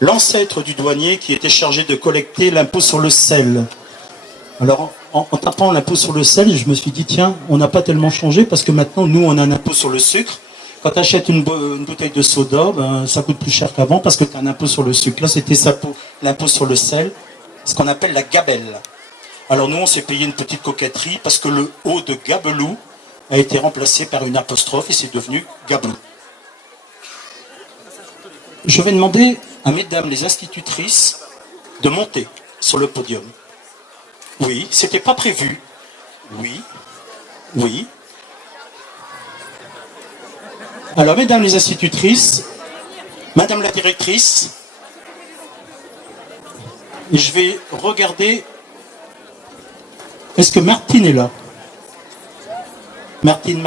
l'ancêtre du douanier qui était chargé de collecter l'impôt sur le sel. Alors, en tapant l'impôt sur le sel, je me suis dit, tiens, on n'a pas tellement changé parce que maintenant, nous, on a un impôt sur le sucre. Quand tu achètes une bouteille de soda, ben, ça coûte plus cher qu'avant parce que tu as un impôt sur le sucre. Là, c'était l'impôt sur le sel, ce qu'on appelle la gabelle. Alors nous, on s'est payé une petite coquetterie parce que le O de Gabelou a été remplacé par une apostrophe et c'est devenu Gabelou. Je vais demander à mesdames les institutrices de monter sur le podium. Oui, c'était pas prévu. Oui, oui. Alors, mesdames les institutrices, madame la directrice, et je vais regarder. Est-ce que Martine est là? Martine.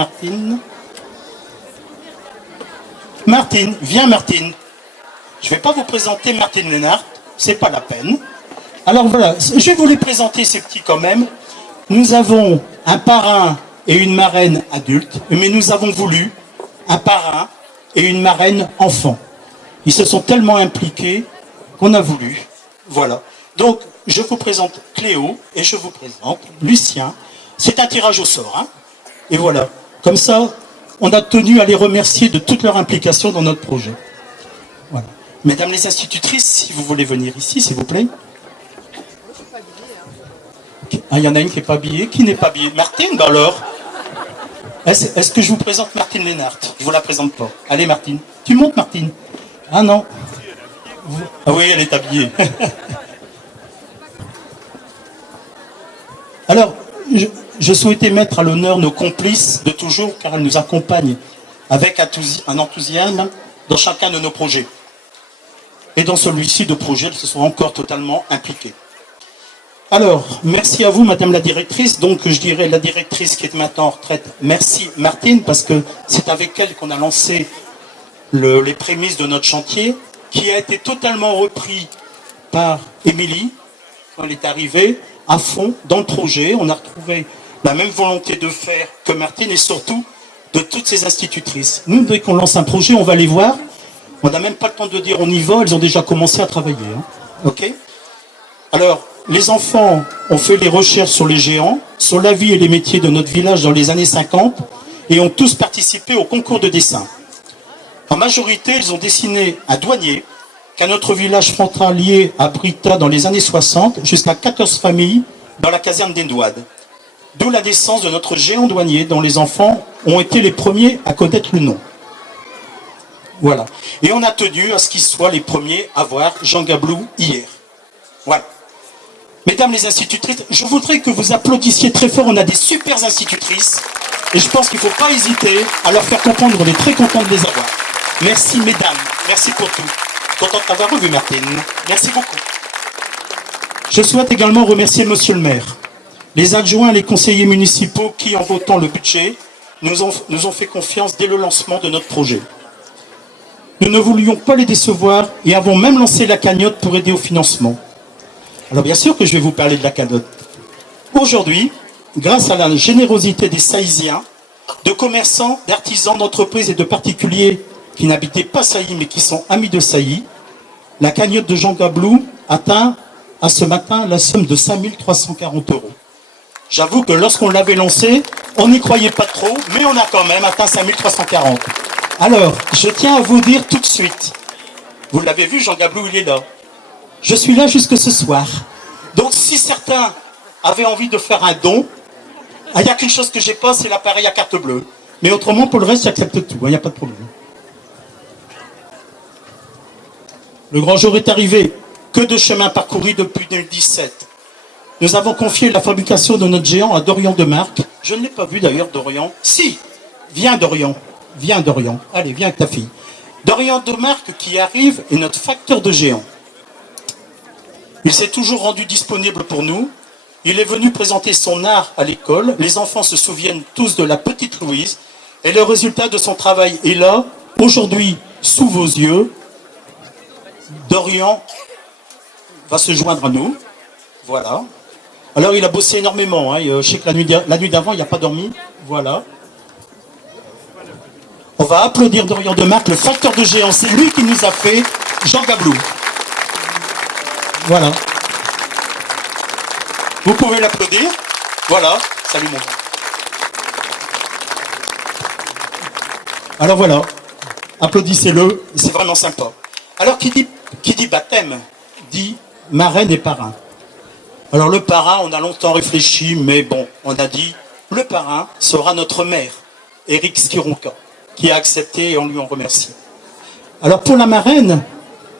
Martine, viens Martine. Je ne vais pas vous présenter Martine Lénart, c'est pas la peine. Alors voilà, je vais vous les présenter ces petits quand même. Nous avons un parrain et une marraine adulte, mais nous avons voulu un parrain et une marraine enfant. Ils se sont tellement impliqués qu'on a voulu. Voilà. Donc, je vous présente Cléo et je vous présente Lucien. C'est un tirage au sort. Hein, et voilà. Comme ça, on a tenu à les remercier de toute leur implication dans notre projet. Voilà. Mesdames les institutrices, si vous voulez venir ici, s'il vous plaît. Ah, il y en a une qui n'est pas habillée. Qui n'est pas habillée? Martine, bah alors. Est-ce que je vous présente Martine Lénart? Je ne vous la présente pas. Allez, Martine. Tu montes, Martine? Ah non. Ah oui, elle est habillée. Alors, je souhaitais mettre à l'honneur nos complices de toujours, car elles nous accompagnent avec un enthousiasme dans chacun de nos projets. Et dans celui-ci de projet, elles se sont encore totalement impliquées. Alors, merci à vous, madame la directrice. Donc, je dirais la directrice qui est maintenant en retraite, merci Martine, parce que c'est avec elle qu'on a lancé les prémices de notre chantier, qui a été totalement repris par Émilie, quand elle est arrivée, à fond dans le projet. On a retrouvé la même volonté de faire que Martine et surtout de toutes ces institutrices. Nous, dès qu'on lance un projet, on va les voir. On n'a même pas le temps de dire on y va, elles ont déjà commencé à travailler. Hein. OK? Alors, les enfants ont fait les recherches sur les géants, sur la vie et les métiers de notre village dans les années 50 et ont tous participé au concours de dessin. En majorité, ils ont dessiné un douanier qu'un autre village frontalier abrita dans les années 60 jusqu'à 14 familles dans la caserne des Douades. D'où la naissance de notre géant douanier dont les enfants ont été les premiers à connaître le nom. Voilà. Et on a tenu à ce qu'ils soient les premiers à voir Jean Gabelou hier. Voilà. Mesdames les institutrices, je voudrais que vous applaudissiez très fort. On a des super institutrices. Et je pense qu'il ne faut pas hésiter à leur faire comprendre qu'on est très content de les avoir. Merci mesdames. Merci pour tout. Content de t'avoir revu Martine. Merci beaucoup. Je souhaite également remercier monsieur le maire, les adjoints et les conseillers municipaux qui, en votant le budget, nous ont fait confiance dès le lancement de notre projet. Nous ne voulions pas les décevoir et avons même lancé la cagnotte pour aider au financement. Alors bien sûr que je vais vous parler de la cagnotte. Aujourd'hui, grâce à la générosité des Saïsiens, de commerçants, d'artisans, d'entreprises et de particuliers qui n'habitaient pas Sailly mais qui sont amis de Sailly, la cagnotte de Jean Gabelou atteint à ce matin la somme de 5 340 €. J'avoue que lorsqu'on l'avait lancé, on n'y croyait pas trop, mais on a quand même atteint 5 340. Alors, je tiens à vous dire tout de suite, vous l'avez vu, Jean Gabelou, il est là. Je suis là jusque ce soir. Donc, si certains avaient envie de faire un don, il n'y a qu'une chose que j'ai pas, c'est l'appareil à carte bleue. Mais autrement, pour le reste, j'accepte tout, il n'y a pas de problème. Le grand jour est arrivé. Que de chemin parcouru depuis 2017. Nous avons confié la fabrication de notre géant à Dorian Demarque. Je ne l'ai pas vu d'ailleurs, Dorian. Si, viens Dorian. Viens Dorian. Allez, viens avec ta fille. Dorian Demarque qui arrive est notre facteur de géant. Il s'est toujours rendu disponible pour nous. Il est venu présenter son art à l'école. Les enfants se souviennent tous de la petite Louise. Et le résultat de son travail est là, aujourd'hui, sous vos yeux. Dorian va se joindre à nous. Voilà. Alors, il a bossé énormément. Hein. Je sais que la nuit d'avant, il n'a pas dormi. Voilà. On va applaudir Dorian Demarque, le facteur de géant. C'est lui qui nous a fait Jean Gabelou. Voilà. Vous pouvez l'applaudir. Voilà. Salut mon frère. Alors voilà. Applaudissez-le. C'est vraiment sympa. Alors qui dit baptême dit marraine et parrain. Alors le parrain, on a longtemps réfléchi, mais bon, on a dit le parrain sera notre maire, Éric Skironka, qui a accepté et on lui en remercie. Alors pour la marraine,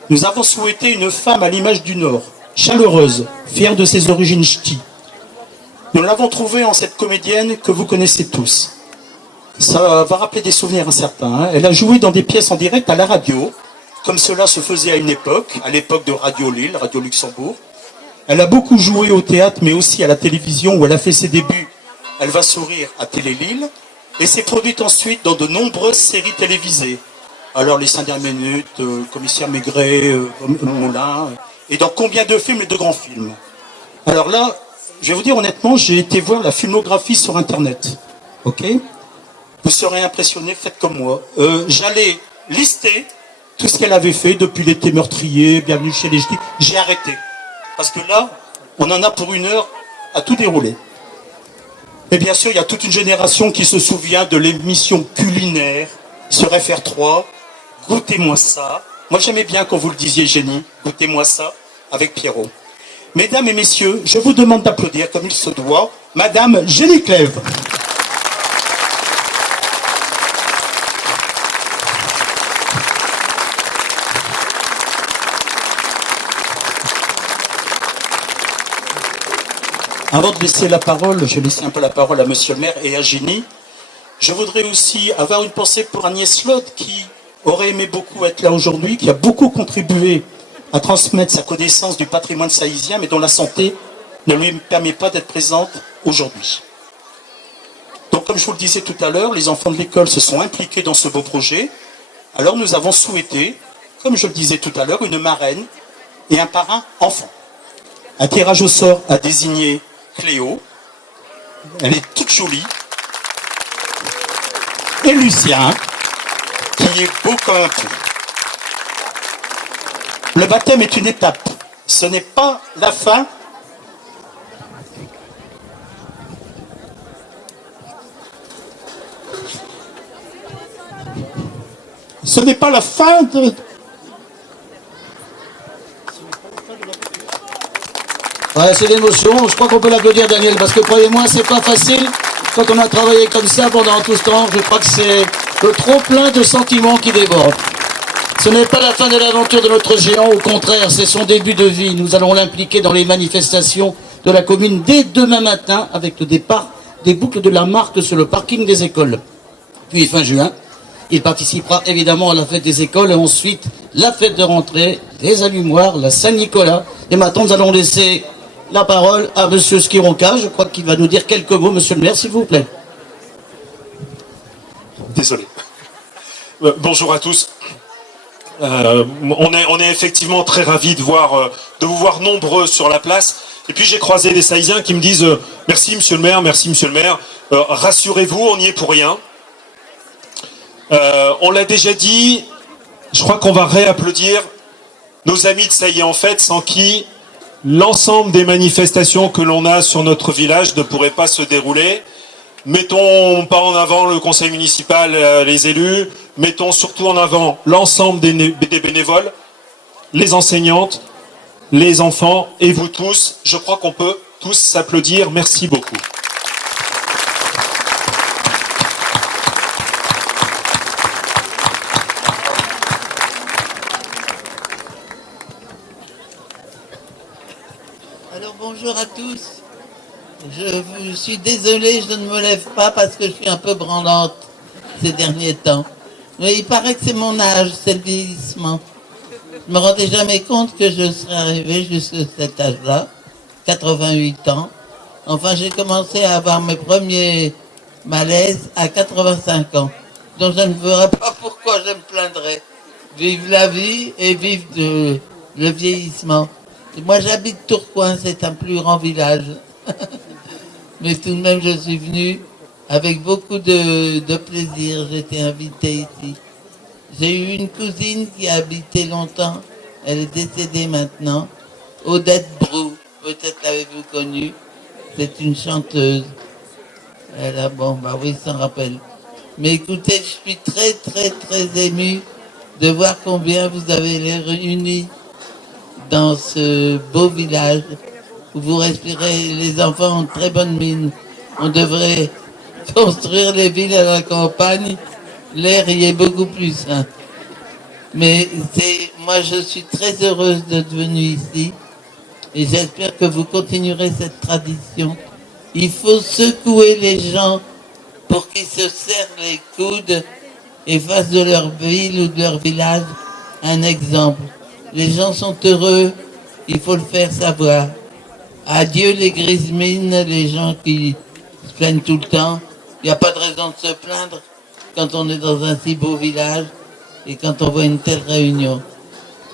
nous avons souhaité une femme à l'image du Nord, chaleureuse, fière de ses origines ch'tis. Nous l'avons trouvée en cette comédienne que vous connaissez tous. Ça va rappeler des souvenirs à certains. Hein. Elle a joué dans des pièces en direct à la radio, comme cela se faisait à l'époque de Radio Lille, Radio Luxembourg. Elle a beaucoup joué au théâtre, mais aussi à la télévision, où elle a fait ses débuts. Elle va sourire à Télé Lille, et s'est produite ensuite dans de nombreuses séries télévisées. Alors, Les 5 dernières minutes, Commissaire Maigret, Moulin, et dans combien de films et de grands films. Alors là, je vais vous dire honnêtement, j'ai été voir la filmographie sur Internet. Ok ? Vous serez impressionnés, faites comme moi. J'allais lister tout ce qu'elle avait fait depuis L'été meurtrier, Bienvenue chez les Ch'tis. J'ai arrêté. Parce que là, on en a pour 1 heure à tout dérouler. Et bien sûr, il y a toute une génération qui se souvient de l'émission culinaire sur FR3. Goûtez-moi ça. Moi, j'aimais bien quand vous le disiez, Génie. Goûtez-moi ça avec Pierrot. Mesdames et messieurs, je vous demande d'applaudir comme il se doit Madame Génie Clève. Avant de laisser la parole, je vais laisser un peu la parole à Monsieur le maire et à Génie. Je voudrais aussi avoir une pensée pour Agnès Lotte, qui aurait aimé beaucoup être là aujourd'hui, qui a beaucoup contribué à transmettre sa connaissance du patrimoine saïsien, mais dont la santé ne lui permet pas d'être présente aujourd'hui. Donc, comme je vous le disais tout à l'heure, les enfants de l'école se sont impliqués dans ce beau projet. Alors, nous avons souhaité, comme je le disais tout à l'heure, une marraine et un parrain enfant. Un tirage au sort a désigné Cléo, elle est toute jolie, et Lucien, qui est beau comme un pou. Le baptême est une étape, ce n'est pas la fin. Ce n'est pas la fin de... Ouais, c'est l'émotion. Je crois qu'on peut l'applaudir, Daniel, parce que croyez-moi, c'est pas facile. Quand on a travaillé comme ça pendant tout ce temps, je crois que c'est le trop-plein de sentiments qui déborde. Ce n'est pas la fin de l'aventure de notre géant, au contraire, c'est son début de vie. Nous allons l'impliquer dans les manifestations de la commune dès demain matin, avec le départ des boucles de la Marque sur le parking des écoles. Puis fin juin, il participera évidemment à la fête des écoles et ensuite la fête de rentrée, les allumoirs, la Saint-Nicolas. Et maintenant, nous allons laisser la parole à Monsieur Skironka. Je crois qu'il va nous dire quelques mots, Monsieur le maire, s'il vous plaît. Désolé. Bonjour à tous. On est effectivement très ravis de vous voir nombreux sur la place. Et puis j'ai croisé des Saïsiens qui me disent merci Monsieur le maire, merci Monsieur le maire. Rassurez-vous, on n'y est pour rien. On l'a déjà dit. Je crois qu'on va réapplaudir nos amis de Saïe en fait, sans qui l'ensemble des manifestations que l'on a sur notre village ne pourraient pas se dérouler. Mettons pas en avant le conseil municipal, les élus, mettons surtout en avant l'ensemble des bénévoles, les enseignantes, les enfants et vous tous. Je crois qu'on peut tous s'applaudir. Merci beaucoup. Alors bonjour à tous. Je suis désolé, je ne me lève pas parce que je suis un peu branlante ces derniers temps. Mais il paraît que c'est mon âge, c'est le vieillissement. Je me rendais jamais compte que je serais arrivé jusqu'à cet âge-là, 88 ans. Enfin, j'ai commencé à avoir mes premiers malaises à 85 ans. Donc je ne verrai pas pourquoi je me plaindrais. Vive la vie et vive le vieillissement. Et moi, j'habite Tourcoing, c'est un plus grand village. Mais tout de même, je suis venu avec beaucoup de plaisir. J'étais invité ici. J'ai eu une cousine qui a habité longtemps. Elle est décédée maintenant. Odette Brou, peut-être l'avez-vous connue. C'est une chanteuse. Elle a, bon, bah oui, s'en rappelle. Mais écoutez, je suis très, très, très ému de voir combien vous avez les réunis dans ce beau village où vous respirez. Les enfants ont très bonne mine. On devrait construire les villes à la campagne. L'air y est beaucoup plus sain. Mais moi, je suis très heureuse d'être venue ici. Et j'espère que vous continuerez cette tradition. Il faut secouer les gens pour qu'ils se serrent les coudes et fassent de leur ville ou de leur village un exemple. Les gens sont heureux, il faut le faire savoir. Adieu les grises mines, les gens qui se plaignent tout le temps. Il n'y a pas de raison de se plaindre quand on est dans un si beau village et quand on voit une telle réunion.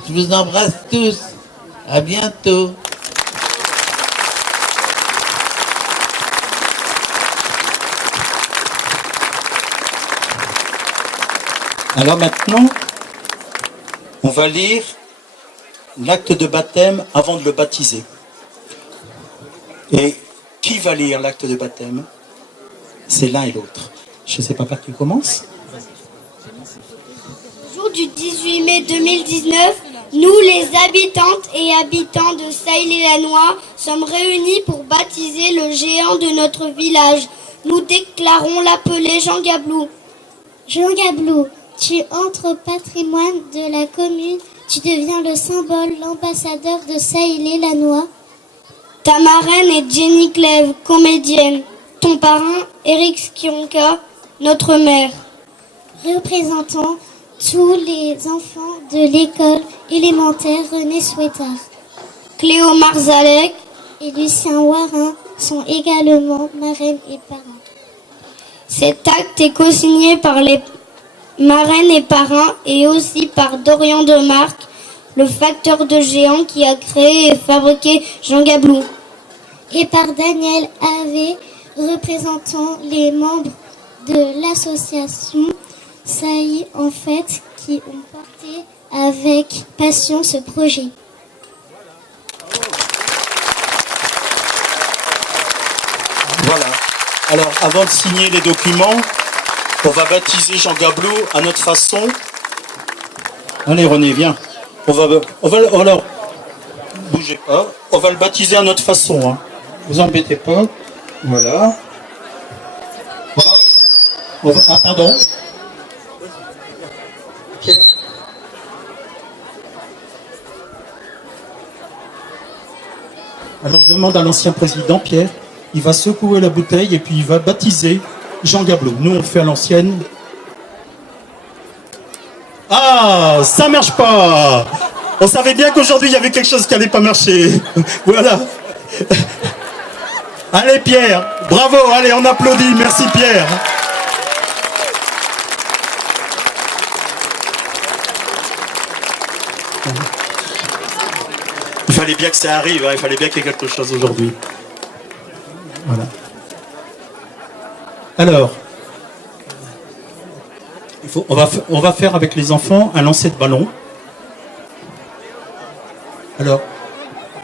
Je vous embrasse tous. À bientôt. Alors maintenant, on va lire l'acte de baptême avant de le baptiser. Et qui va lire l'acte de baptême? C'est l'un et l'autre. Je ne sais pas par qui commence. Jour du 18 mai 2019, nous, les habitantes et habitants de Sailly-la-Noix, sommes réunis pour baptiser le géant de notre village. Nous déclarons l'appeler Jean Gablou. Jean Gablou, tu entres au patrimoine de la commune, tu deviens le symbole, l'ambassadeur de Sailly-la-Noix. Ta marraine est Jenny Clève, comédienne. Ton parrain, Eric Skionka, notre mère. Représentant tous les enfants de l'école élémentaire René Souétard. Cléo Marzalek et Lucien Warin sont également marraines et parrains. Cet acte est co-signé par les marraines et parrains et aussi par Dorian Demarque, le facteur de géant qui a créé et fabriqué Jean Gablou. Et par Daniel Havé, représentant les membres de l'association Sailly en Fête qui ont porté avec passion ce projet. Voilà. Alors, avant de signer les documents, on va baptiser Jean Gablou à notre façon. Allez René, viens. On va alors, bougez pas. On va le baptiser à notre façon. Hein. Vous embêtez pas. Voilà. Ah, pardon. Okay. Alors je demande à l'ancien président, Pierre, il va secouer la bouteille et puis il va baptiser Jean Gablou. Nous on le fait à l'ancienne. Ah, ça marche pas. On savait bien qu'aujourd'hui il y avait quelque chose qui allait pas marcher. Voilà. Allez Pierre, bravo, allez on applaudit, merci Pierre. Il fallait bien que ça arrive, hein. Il fallait bien qu'il y ait quelque chose aujourd'hui. Voilà. Alors, on va faire avec les enfants un lancer de ballon. Alors,